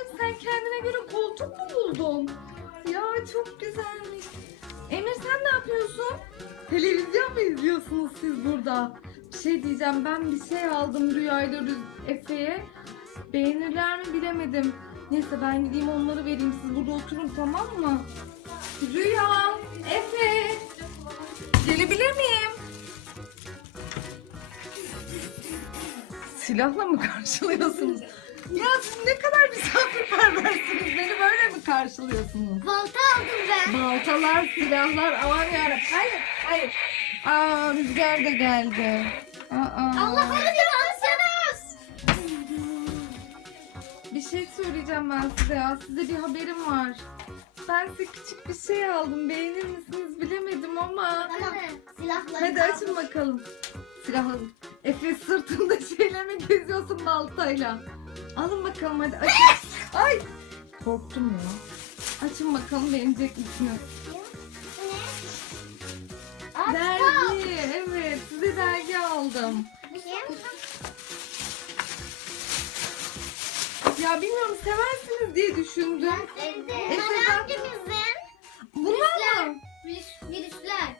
Ya sen kendine göre koltuk mu buldun? Ya çok güzelmiş. Emir sen ne yapıyorsun? Televizyon mu izliyorsunuz siz burada? Bir şey diyeceğim ben bir şey aldım Rüya'yla Efe'ye. Beğenirler mi bilemedim. Neyse ben gideyim onları vereyim. Siz burada oturun tamam mı? Rüya, Efe. Gelebilir miyim? Silahla mı karşılıyorsunuz? Ya siz ne kadar misafirperversiniz. Beni böyle mi karşılıyorsunuz? Balta aldım ben. Baltalar, silahlar, aman yarabbim. Hayır, hayır. Aa rüzgar da geldi. Aa. Allah hadi alsanız. Bir şey söyleyeceğim ben size ya. Size bir haberim var. Ben size küçük bir şey aldım. Beğenir misiniz bilemedim ama. Tamam. Silahları Hadi açın bakalım. Silahlı. Efe sırtında şeyle mi geziyorsun baltayla? Alın bakalım hadi açın. Ay! Korktum ya. Açın bakalım beğenecek misiniz? Dergi. Evet size dergi aldım. Ya bilmiyorum seversiniz diye düşündüm. Bunlar hangimizin? Bunlar mı? Virüs, virüsler.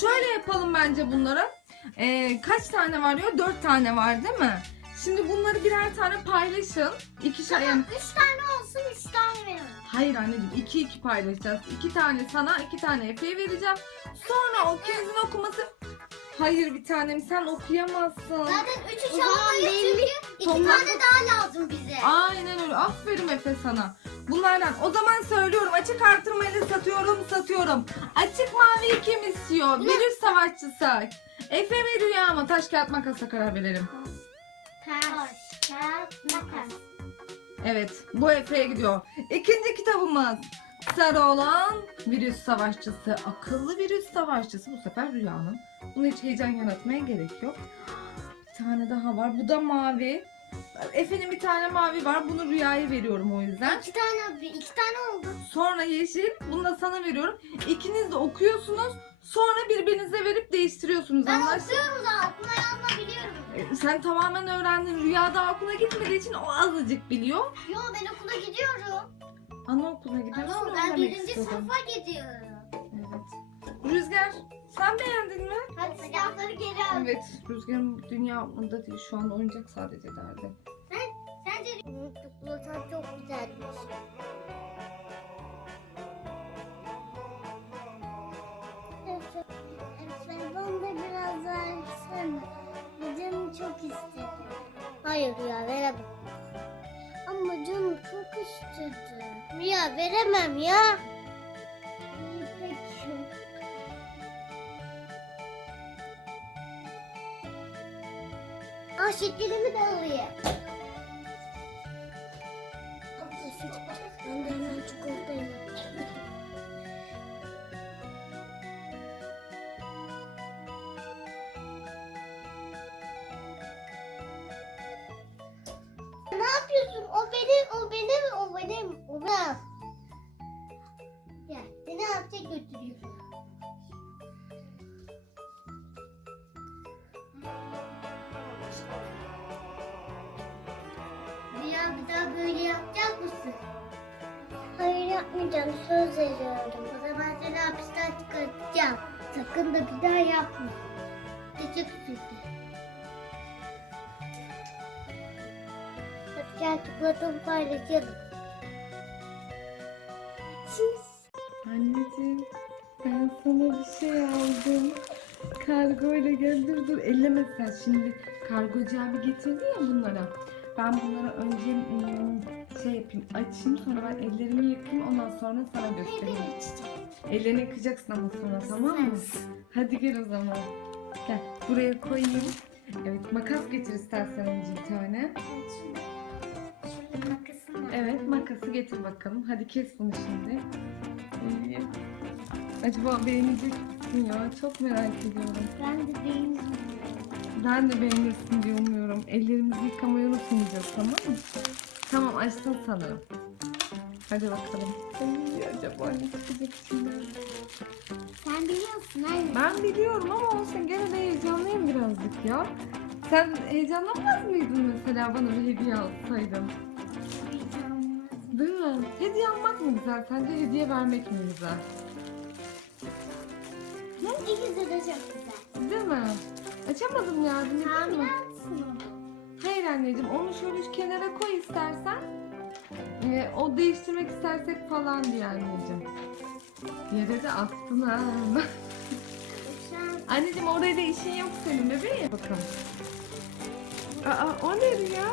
Şöyle yapalım bence bunları. Ee, kaç tane var diyor? Dört tane var değil mi? Şimdi bunları birer tane paylaşın. İki şey. Tamam, üç tane olsun, üç tane verin. Hayır anneciğim iki iki paylaşacağız. İki tane sana, iki tane Efe'ye vereceğim. Sonra o Kenz'in okuması. Hayır bir tanem sen okuyamazsın. Zaten üçü belli. çünkü iki Toplam- tane daha lazım bize. Aynen öyle. Aferin Efe sana. Bunlardan o zaman söylüyorum. Açık artırmayla satıyorum, satıyorum. Açık mavi kim istiyor? Virüs savaşçısı. Efe mi Rüya mı? Taş kağıt makasla karar verelim. Taş, kağıt, makas. Evet, bu Efe'ye gidiyor. İkinci kitabımız. Sarı olan virüs savaşçısı. Akıllı virüs savaşçısı. Bu sefer Rüya'nın. Buna hiç heyecan yaratmaya gerek yok. Bir tane daha var. Bu da mavi. Efe'nin bir tane mavi var. Bunu Rüya'ya veriyorum o yüzden. İki tane, iki tane oldu. Sonra yeşil. Bunu da sana veriyorum. İkiniz de okuyorsunuz. Sonra birbirinize verip değiştiriyorsunuz. Ben Anlaştık? okuyorum da okuma yazma biliyorum. E, Sen tamamen öğrendin. Rüya daha okula gitmediği için o azıcık biliyor. Yo ben okula gidiyorum. Anaokuluna gidiyorsun. Ama ben birinci sınıfa gidiyorum. Evet. Rüzgar sen beğendin mi? Hadi silahları geri al. Evet. Rüzgar'ın dünya aklında değil. Şu anda oyuncak sadece derdi. Sence çikolatan çok güzelmiş. Efe bana da biraz versene. Canım çok istedi. Hayır ya veremem. Ama canım çok istedi. Ya veremem ya. İyi peki. Aa şekerimi de alayım. Bir daha böyle yapacak mısın? Hayır yapmayacağım söz veriyorum. O zaman seni hapisten çıkartacağım. Sakın da bir daha yapma. Teşekkür ederim. Hadi gel çikolatamı paylaşalım. Anneciğim ben sana bir şey aldım. Kargo ile gel dur dur elleme sen şimdi kargocu abi getirdi ya bunlara. Ben bunları önce şey yapayım açayım sonra ben ellerimi yıkayayım ondan sonra sana göstereyim. Ellerini yıkacaksın ama sonra tamam mı? Hadi gel o zaman. Gel buraya koyayım. Evet makas getir istersen önce bir tane. Evet makası getir bakalım. Hadi kes bunu şimdi. İyi. Acaba beğenecek misin ya? Çok merak ediyorum. Ben de beğendim. Ben de beğenirsin diye umuyorum. Ellerimizi yıkamayı unutmayacağız tamam mı? Tamam açtın sanırım. Hadi bakalım. Ay, acaba ne çıkacak içinden? Sen biliyorsun anne. Ben biliyorum ama olsun gene de heyecanlıyım birazcık ya. Sen heyecanlanmaz mıydın mesela bana bir hediye alsaydın? mı? Hediye almak mı güzel? Sence hediye vermek mi güzel? İkisi de çok güzel. Değil mi? Açamadım mi? etsin onu. Hayır anneciğim onu şöyle kenara koy istersen. Ee, o değiştirmek istersek falan diye anneciğim. Yere de attın ha. Anneciğim oraya da işin yok senin bebeğim. Bakalım. Aa o ne ya?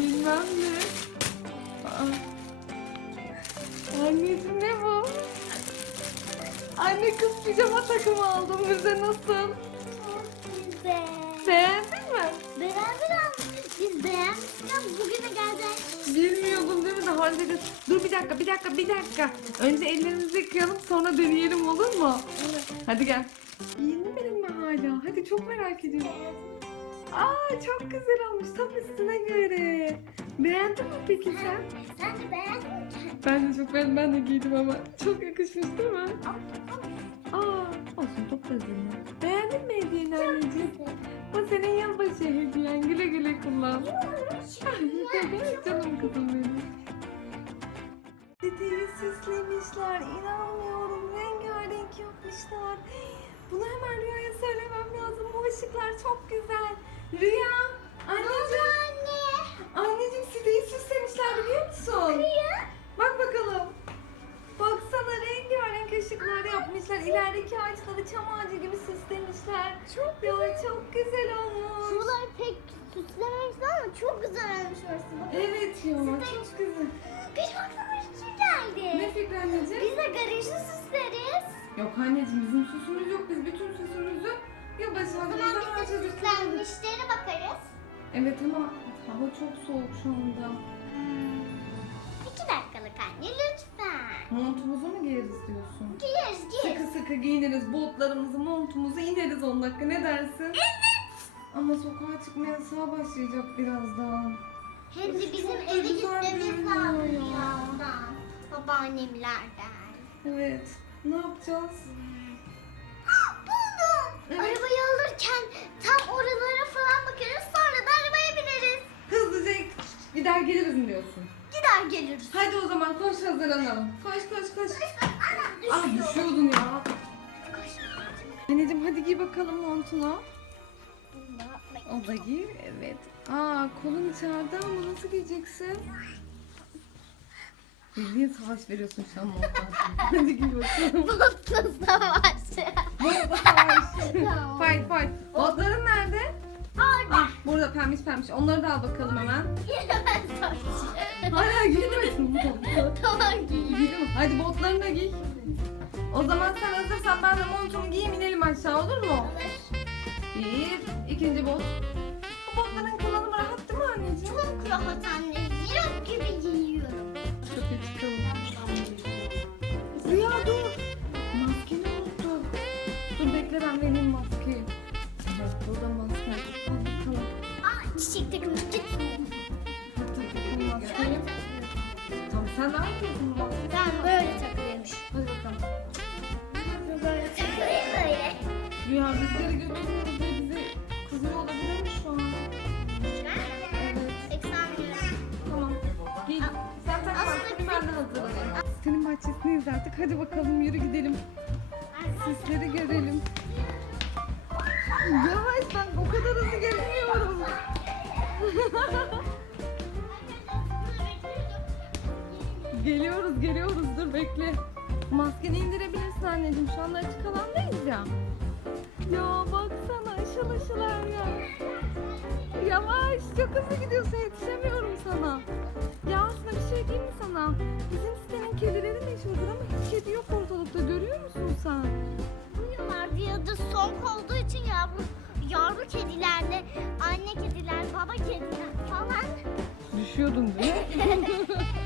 Bilmem ne. Aa. Anneciğim ne bu? Anne kız pijama takımı aldım bize nasıl? çok güzel. Beğendin mi? Aldık. Biz beğendik ama bugüne geldi. Bilmiyordum değil mi? Daha önce de... Dur bir dakika, bir dakika, bir dakika. Önce ellerimizi yıkayalım sonra deneyelim olur mu? Hadi gel. Giyinmedin mi hala? Hadi çok merak ediyorum. Aa çok güzel olmuş. Tam üstüne göre. Beğendin mi peki sen? Sen de beğendin mi? Ben de çok beğendim. Ben de giydim ama. Çok yakışmış değil mi? Aa olsun çok üzülme. Beğendin mi hediyeni anneciğim? Bu senin yılbaşı hediyen. Güle güle kullan. Canım kızım benim. Dedeyi süslemişler. İnanmıyorum. Rengarenk yapmışlar. Bunu hemen Rüya'ya söylemem lazım. Bu ışıklar çok güzel. Rüya. Anneciğim. Anne. Anneciğim siteyi süslemişler biliyor musun? Bak bakalım. Baksana rengarenk ışıklar yapmışlar. İlerideki ağaçları çam ağacı gibi süslemişler. Çok Ya çok güzel olmuş. Şuralar pek süslememişler ama çok güzel olmuş orası. Bak. Evet ya çok güzel. Bir aklıma fikir geldi. Ne fikri anneciğim? Biz de garajı süsleriz. Yok anneciğim bizim süsümüz yok. Biz bütün süsümüzü yılbaşına O zaman biz de süslenmişlere bakarız. Evet ama hava çok soğuk şu anda. Anne lütfen. Montumuzu mu giyeriz diyorsun? Giyeriz Sıkı giyeriz. sıkı giyiniriz, botlarımızı, montumuzu ineriz 10 dakika ne dersin? Evet. Ama sokağa çıkma yasağı başlayacak birazdan. Hem de bizim Çok eve gitmemiz lazım ondan. Babaannemlerden. Evet. Ne yapacağız? Buldum. Evet. Arabayı alırken tam oralara falan bakarız sonra da arabaya bineriz. Hızlıca gider geliriz mi diyorsun? Gider geliriz. Hadi o zaman koş hazırlanalım. Koş koş koş. Ah düşüyor. düşüyordun ya. Anneciğim hadi giy bakalım montunu. O da giy. Evet. Aa kolun içeride ama nasıl giyeceksin? Bildiğin savaş veriyorsun şu an monttan. hadi giy bakalım. Botla savaşı. Montla savaş. Tamam. fight fight. Botların nerede? Orada. Ah burada pembiş pembiş. Onları da al bakalım hemen. Giremez savaşı. Hala giymedin mi? Tamam giy. Giydim. Hadi botlarını da giy. O zaman sen hazırsan ben de montumu giyeyim inelim aşağı olur mu? Bir, ikinci bot. Bu botların kullanımı rahat değil mi anneciğim? Çok rahat anne. Yürek gibi giyiyorum. Artık. Hadi bakalım yürü gidelim. Sisleri görelim. Yavaş ben o kadar hızlı gelmiyorum. geliyoruz geliyoruz dur bekle. Maskeni indirebilirsin anneciğim. Şu anda açık alandayız ya. Ya baksana ışıl ışıl her. Yavaş çok hızlı gidiyorsun yetişemiyorum sana. Ya aslında bir şey diyeyim mi sana? Bizim kedileri meşhurdur ama hiç kedi yok ortalıkta görüyor musun sen? Uyuyorlar bir adı soğuk olduğu için yavru, yavru kedilerle anne kediler, baba kediler falan. Düşüyordun değil mi?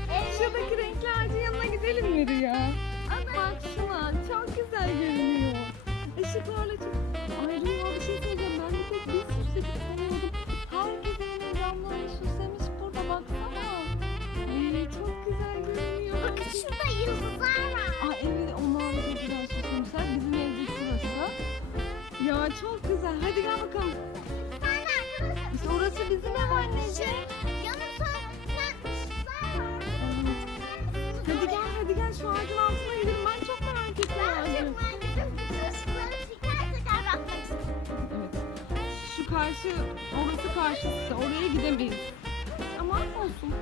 Hadi gel bakalım. İşte orası bizim ev anneciğim. Hadi gel hadi gel şu ağacın altına gidelim. Ben çok merak ettim ağacı. Evet. Şu karşı orası karşısı. Oraya gidemeyiz. Ama olsun.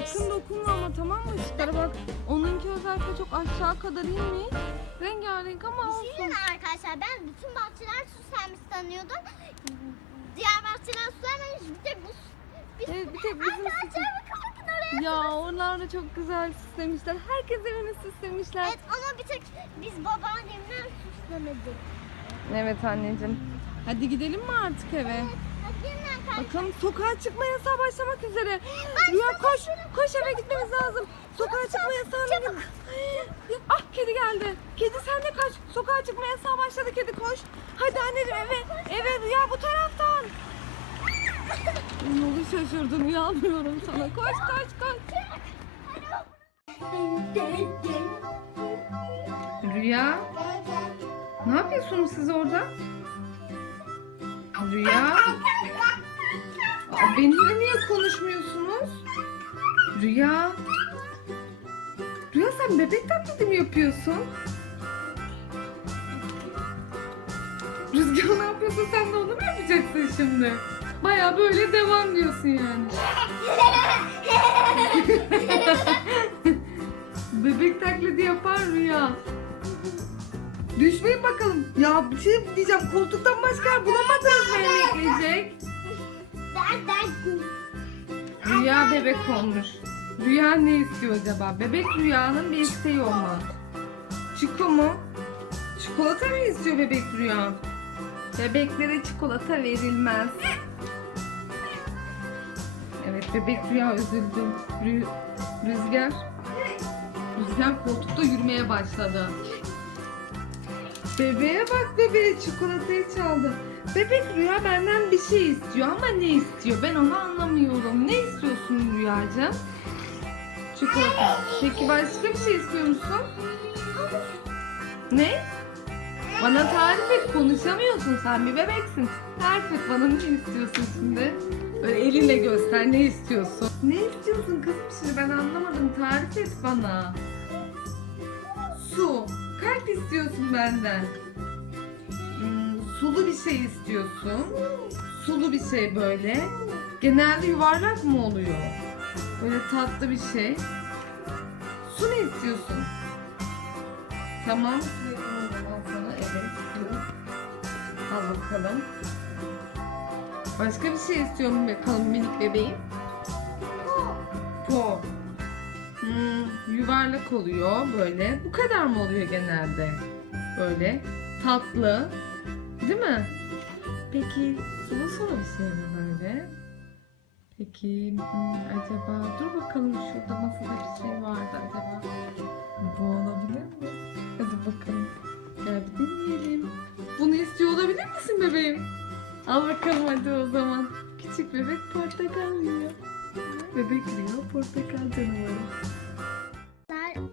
Sakın dokunma ama tamam mı ışıklara bak. Onunki özellikle çok aşağı kadar inmiş. Rengarenk ama Bir şey olsun. mi arkadaşlar ben bütün bahçeler süslenmiş sanıyordum. Diğer bahçeler süslenmemiş bir tek bu bir Evet, bir tek bizim Arkadaşlar bakın bakın oraya. Ya onlar da çok güzel süslemişler. Herkes evini süslemişler. Evet ama bir tek biz babaannemle süslemedik. Evet anneciğim. Hadi gidelim mi artık eve? Hadi Bakalım sokağa çıkma yasağı başlamak üzere. Rüya koş, koş eve gitmemiz lazım. Sokağa çıkma yasağına git. Ah kedi geldi. Kedi sen de kaç. Sokağa çıkma yasağı başladı kedi koş. Hadi anneciğim eve. Eve Rüya bu taraftan. Yolu şaşırdın uyanmıyorum sana. Koş koş koş. Rüya ne yapıyorsunuz siz orada? Rüya. Aa, benimle niye konuşmuyorsunuz? Rüya. Rüya sen bebek taklidi mi yapıyorsun? Rüzgar ne yapıyorsun sen de onu mu yapacaksın şimdi? Baya böyle devam diyorsun yani. bebek taklidi yapar Rüya. Düşmeyin bakalım. Ya bir şey diyeceğim. Koltuktan başka yer bulamadınız mı ben Rüya bebek olmuş. Rüya ne istiyor acaba? Bebek rüyanın bir isteği olmalı. Çiko mu? Çikolata mı istiyor bebek rüya? Bebeklere çikolata verilmez. Evet bebek rüya üzüldü. Rü- Rüzgar. Rüzgar koltukta yürümeye başladı. Bebeğe bak bebeğe çikolatayı çaldı. Bebek Rüya benden bir şey istiyor ama ne istiyor? Ben onu anlamıyorum. Ne istiyorsun Rüyacığım? Çikolata. Peki başka bir şey istiyor musun? Ne? Bana tarif et. Konuşamıyorsun sen bir bebeksin. Tarif et bana ne istiyorsun şimdi? Böyle elinle göster ne istiyorsun? Ne istiyorsun kızım şimdi ben anlamadım. Tarif et bana. Su. Kalp istiyorsun benden. Sulu bir şey istiyorsun. Sulu bir şey böyle. Genelde yuvarlak mı oluyor? Böyle tatlı bir şey. Su ne istiyorsun? Tamam. Al sana evet. Al bakalım. Başka bir şey istiyorum bakalım minik bebeğim. Po. Hmm, yuvarlak oluyor böyle. Bu kadar mı oluyor genelde? Böyle tatlı. Değil mi? Peki sulu sulu bir şey mi böyle? Peki acaba dur bakalım şurada masada bir şey vardı acaba. Bu olabilir mi? Hadi bakalım. Gel bir deneyelim. Bunu istiyor olabilir misin bebeğim? Al bakalım hadi o zaman. Küçük bebek portakal yiyor. Bebek yiyor portakal canavarı.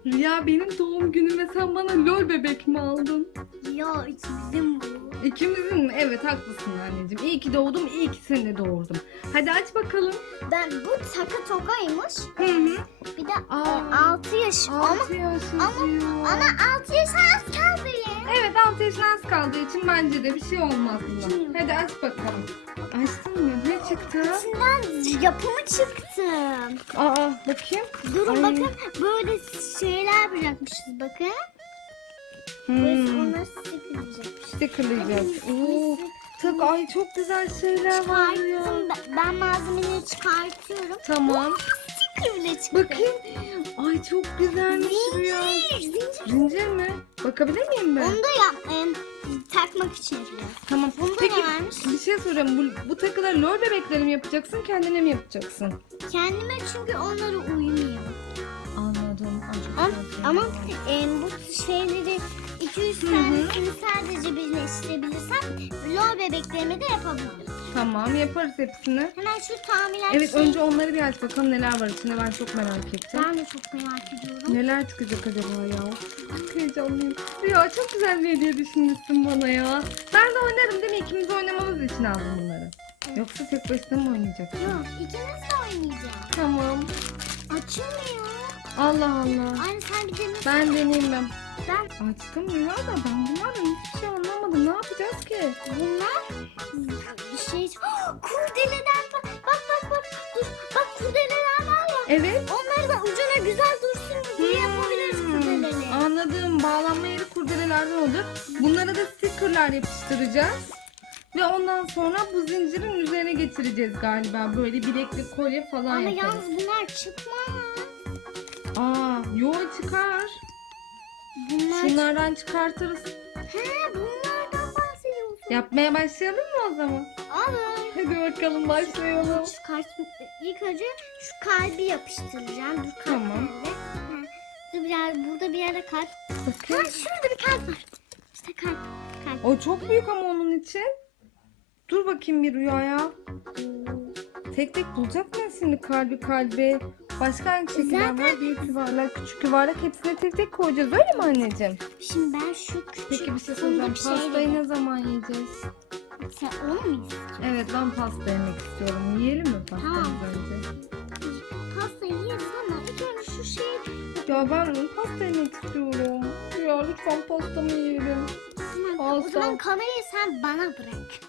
Rüya benim doğum günüme sen bana lol bebek mi aldın? Yo ikimizin bu. İkimizin mi? Evet haklısın anneciğim. İyi ki doğdum, iyi ki seni de doğurdum. Hadi aç bakalım. Ben bu takı tokaymış. Hı hı. Bir de Aa. 6 yaş ama Altı yaş yazıyor. ama 6 yaş az kaldı ya. Evet 6 yaşına az kaldığı için bence de bir şey olmaz buna. Hadi aç bakalım. Açtın mı? Ne çıktı? İçinden yapımı çıktı. Aa bakayım. Durun Ay. bakın böyle şeyler bırakmışız bakın. Hmm. sıkılacakmış. Stickerlayacağız. Oo. Tak ay çok güzel şeyler var ya. Çıkarttım ben, ben malzemeleri çıkartıyorum. Tamam. Sticker bile çıktı. Bakayım. Ay çok güzelmiş Rüya. Zincir, zincir. Zincir mi? Bakabilir miyim ben? Onu da yap, em, takmak için yapacağız. Tamam. Bunda Peki ne varmış? bir şey soracağım. Bu, bu takıları lor bebekleri mi yapacaksın kendine mi yapacaksın? Kendime çünkü onlara uymuyor. Anladım. Ama, ama em, bu şeyleri 200 Hı hı. tanesini sadece birleştirebilirsem lol bebeklerime de yapabilirim. Tamam yaparız hepsini. Hemen şu tamirat Evet şey- önce onları bir aç bakalım neler var içinde ben çok merak ettim. Ben de çok merak ediyorum. Neler çıkacak acaba ya? Çok heyecanlıyım. Ya çok güzel bir hediye düşünmüşsün bana ya. Ben de oynarım değil mi? İkimiz oynamamız için aldım bunları. Yoksa tek başına mı oynayacaksın? Yok ikimiz de oynayacağız. Tamam. Açılmıyor. Allah Allah. Anne sen bir dene. Ben deneyeyim ben. Ben Açtım Rüya da ben bunlardan hiçbir şey anlamadım. Ne yapacağız ki? bunlar bir şey kurdeleler var. Bak bak bak dur bak kurdeleler var ya. Evet. Onları da ucuna güzel dursun diye yapabiliriz Hmm, kurdeleni. Anladım. Bağlanma yeri kurdelelerden olur. Bunlara da stickerlar yapıştıracağız. Ve ondan sonra bu zincirin üzerine getireceğiz galiba. Böyle bileklik kolye falan Ama yaparız. yalnız bunlar çıkmaz. Aa, yo çıkar. Bunlar Şunlardan çıkartırız. He bunlardan bahsediyorsun. Yapmaya başlayalım mı o zaman? Olur. Hadi bakalım başlayalım. Çıkart ilk önce şu kalbi yapıştıracağım. Dur kalp Tamam. Ha, Dur biraz burada bir yerde kalp. Ha Bakayım. şurada bir kalp var. İşte kalp. Kalp. O çok büyük ama onun için. Dur bakayım bir rüyaya. Tek tek bulacak mıyız şimdi kalbi kalbi? Başka hangi şekiller var? Büyük yuvarlak, küçük yuvarlak hepsini tek tek koyacağız öyle mi anneciğim? Şimdi ben şu küçük Peki bir şey soracağım. şeyle- Pastayı ne zaman yiyeceğiz? Sen onu mu istiyorsun? Evet ben pasta yemek istiyorum. Yiyelim mi pastamızı Tamam. önce? Pasta yeriz ama ilk önce şu şey Ya ben pasta yemek istiyorum. Ya lütfen pastamı yiyelim. Al o zaman kamerayı sen bana bırak.